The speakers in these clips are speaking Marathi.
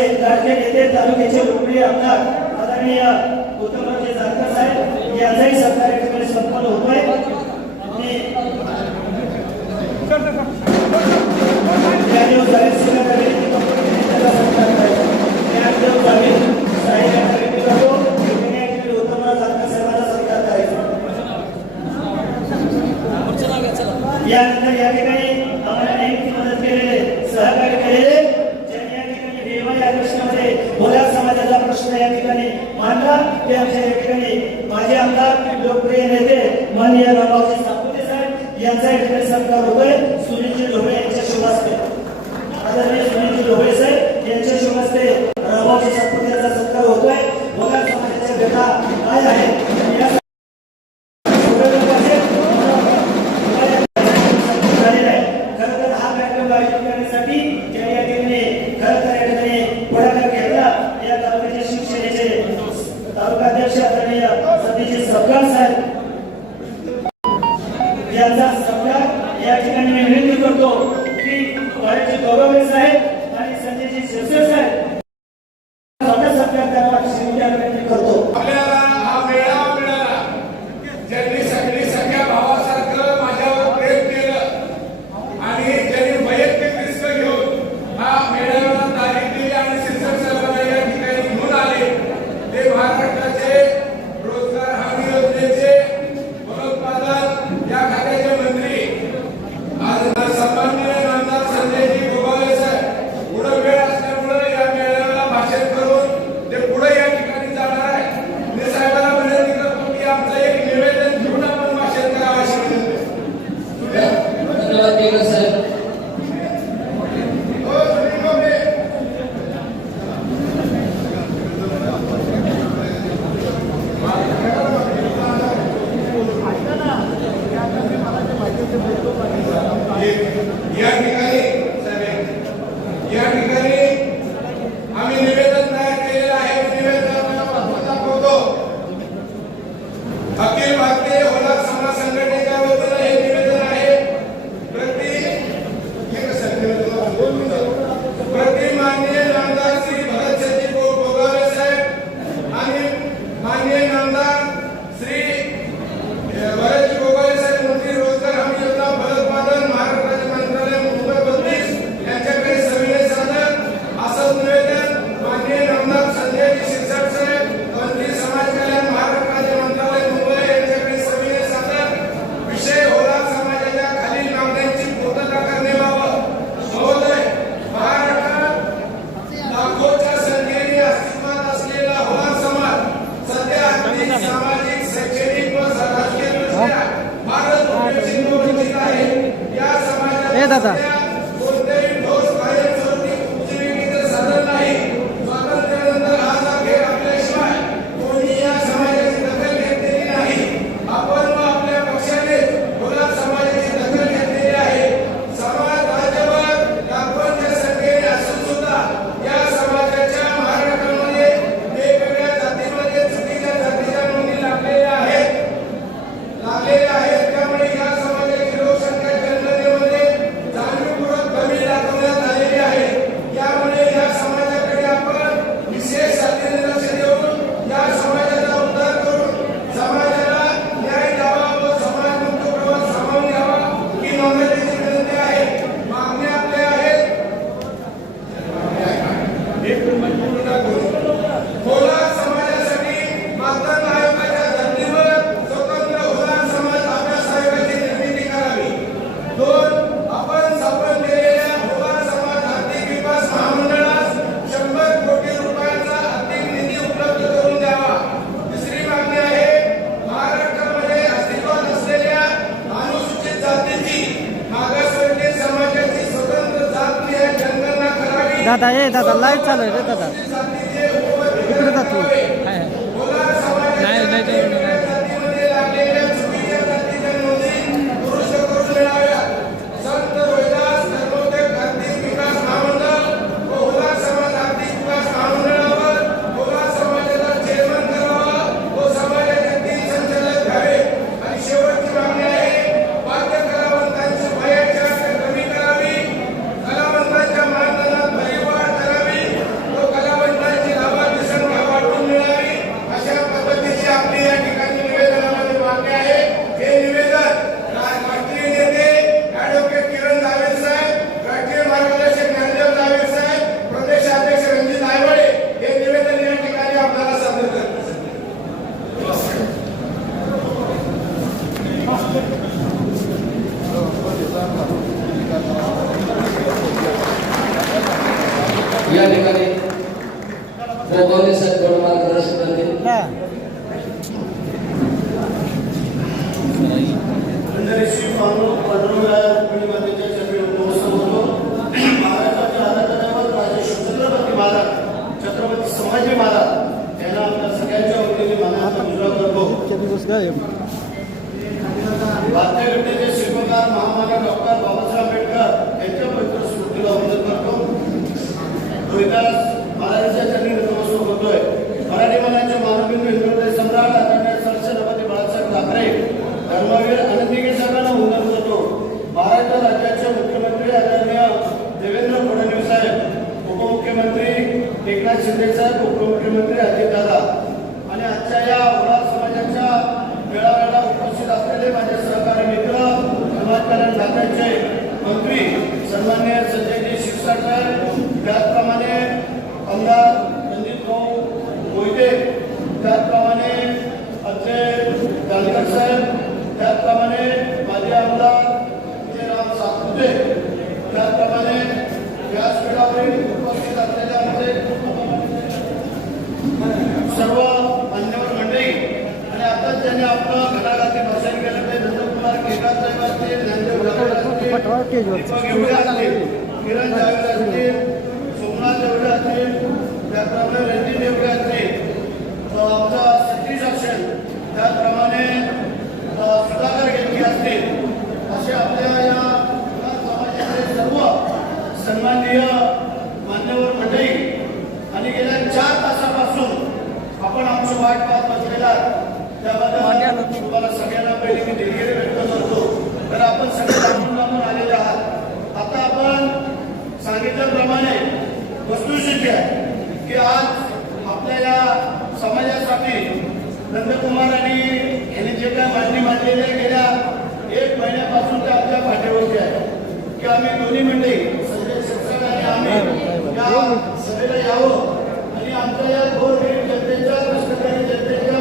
राज्य नेते तालुक्याचे लोकप्रिय आमदार आदरणीय उत्तमरावजी जानकर साहेब यांचाही सहकार्य ठिकाणी संपन्न होतोय यानंतर या ठिकाणी आम्हाला नेहमीच मदत केलेले सहकार्य केलेले की आमच्या या ठिकाणी माझे आमदार लोकप्रिय नेते माननीय रामरावजी सातपुते साहेब यांचा या ठिकाणी सत्कार होतोय सुनीलजी ढोबळे यांच्या शुभास्ते आदरणीय सुनीलजी ढोबळे साहेब यांच्या शुभास्ते या ठिकाणी मी विनंती करतो की गौरव साहेब Latina हे? दादा. दादा ए दादा लाइट चालू आहे रे दादा. इकडे जातो नाही नाही. या ठिकाणी गोगवले साहेब मार्गदर्शन हा. आराधनावत राजे छत्रपती महाराज छत्रपती संभाजी महाराज यांना आपल्या सगळ्यांच्या वतीने मानाचा करतो किती भारतीय घटनेचे शिल्पकार महामान्य डॉक्टर बाबासाहेब आंबेडकर यांच्या पवित्र स्मृतीला वंदन करतो. रोहिदास महाराजांच्या चरणी नतमस्तक होतोय. मराठी मनाचे मानविंद हिंदुहृदय सम्राट आचार्य सरसेनापती बाळासाहेब ठाकरे धर्मवीर अनंतिके साहेबांना वंदन करतो. महाराष्ट्र राज्याचे मुख्यमंत्री आदरणीय देवेंद्र फडणवीस साहेब उपमुख्यमंत्री एकनाथ शिंदे साहेब उपमुख्यमंत्री अजितदादा आणि आजच्या या ओळा समाजाच्या मेळाव्याला उपस्थित असलेले माझे सहकारी मित्र समाज कल्याण खात्याचे मंत्री सन्मान्य संजयजी शिरसाट त्याचप्रमाणे आमदार रणजित भाऊ मोहिते त्याचप्रमाणे अजय जानकर साहेब त्याचप्रमाणे माझे आमदार विजयराम सातपुते त्याचप्रमाणे व्यासपीठावरील उपस्थित असलेले आमचे सर्व मान्यवर मंडळी आणि आता ज्यांनी आपलं घराघाती भाषण केलं ते नंदकुमार केदार साहेब असतील ज्ञानदेव असतील, दीपक एवढे असतील किरण जावेद असतील सोमनाथ एवढे असतील त्याचप्रमाणे रणजित एवढे असतील आमचा सतीश असेल त्याचप्रमाणे सुधाकर घेतली असतील असे आपल्या या या समाजाचे सर्व सन्माननीय मान्यवर मंडळी आणि गेल्या चार तासापासून आपण आमची वाट पाहत बसलेला त्याबद्दल तुम्हाला सगळ्यांना पहिले मी दिलगिरी व्यक्त करतो. तर आपण सगळे लांबून लांबून आलेले आहात. आता आपण सांगितल्याप्रमाणे वस्तुस्थिती आहे की आज आपल्या या समाजासाठी नंदकुमार आणि यांनी जे काय मांडणी मांडलेली आहे गेल्या एक महिन्यापासून ते आमच्या पाठीवरती आहे. की आम्ही दोन्ही मंडळी संजय शिक्षक आणि आम्ही या सभेला यावं आणि आमच्या या गोरगरीब जनतेच्या कष्टकरी जनतेच्या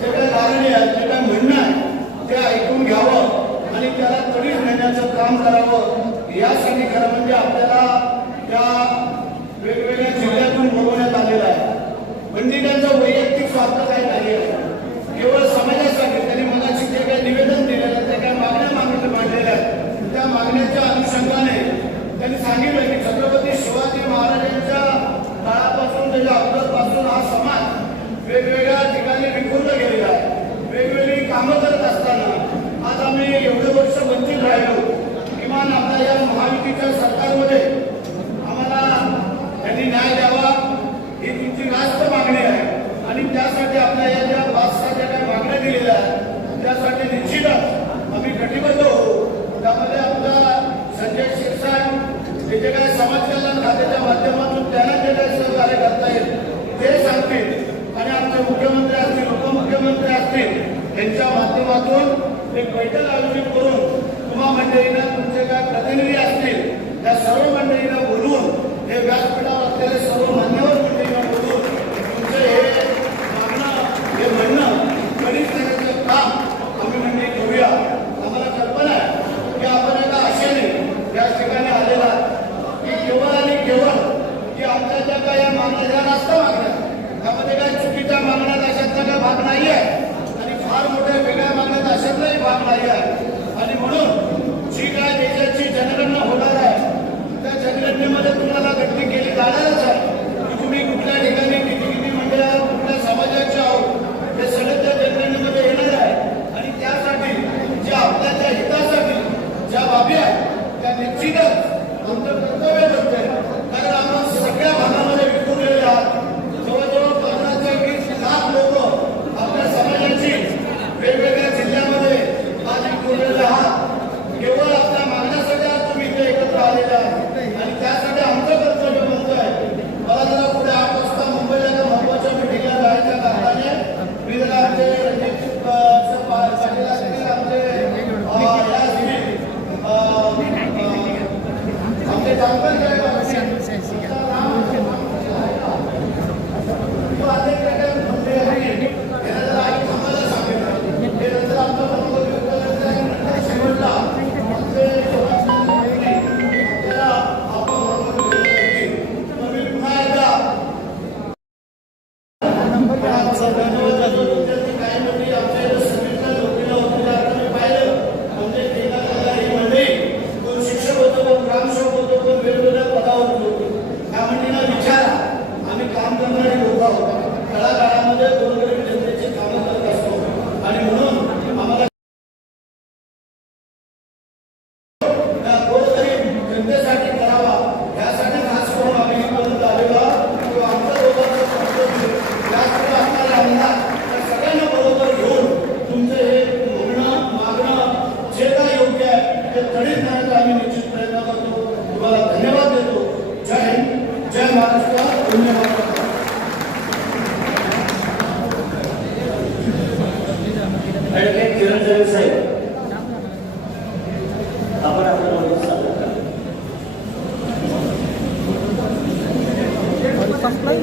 जे काय कारणे आहेत जे काय म्हणणं आहे ते ऐकून घ्यावं आणि त्याला त्वरित नेण्याचं काम करावं यासाठी खरं म्हणजे आपल्याला त्या वेगवेगळ्या जिल्ह्यातून बोलवण्यात आलेलं आहे पंडितांचा वैयक्तिक स्वार्थ काही नाही आहे केवळ समाजासाठी त्यांनी मगाशी जे काही निवेदन दिलेलं आहे, त्या काही मागण्या मागण्या मांडलेल्या आहेत त्या मागण्याच्या अनुषंगाने त्यांनी सांगितलं की छत्रपती शिवाजी महाराजांच्या काळापासून त्याच्या अगोदरपासून हा समाज वेगवेगळ्या ठिकाणी विखुरला गेलेला आहे वेगवेगळी कामं करत असताना आज आम्ही एवढे वर्ष वंचित राहिलो किमान आपल्या या महायुतीच्या सरकारमध्ये आम्हाला त्यांनी न्याय द्यावा ही तुमची रास्त मागणी आहे. आणि त्यासाठी आपल्या या ज्या पाच ज्या काही मागण्या दिलेल्या आहेत त्यासाठी निश्चितच आम्ही कटिबद्ध होऊ त्यामध्ये आपला संजय शिरसाट हे जे काय समाज कल्याण खात्याच्या माध्यमातून त्यांना जे काही सहकार्य करता येईल ते सांगतील. आणि आमचे मुख्यमंत्री असतील उपमुख्यमंत्री असतील यांच्या माध्यमातून एक बैठक आयोजित करून मंडळीनं तुमचे काय प्रतिनिधी असतील त्या सर्व मंडळीनं बोलून हे व्यासपीठावर असलेले सर्व कमिटीला विचारा. आम्ही काम करणारे लोक आहोत. कलाकारामध्ये दोन फास्ट नाही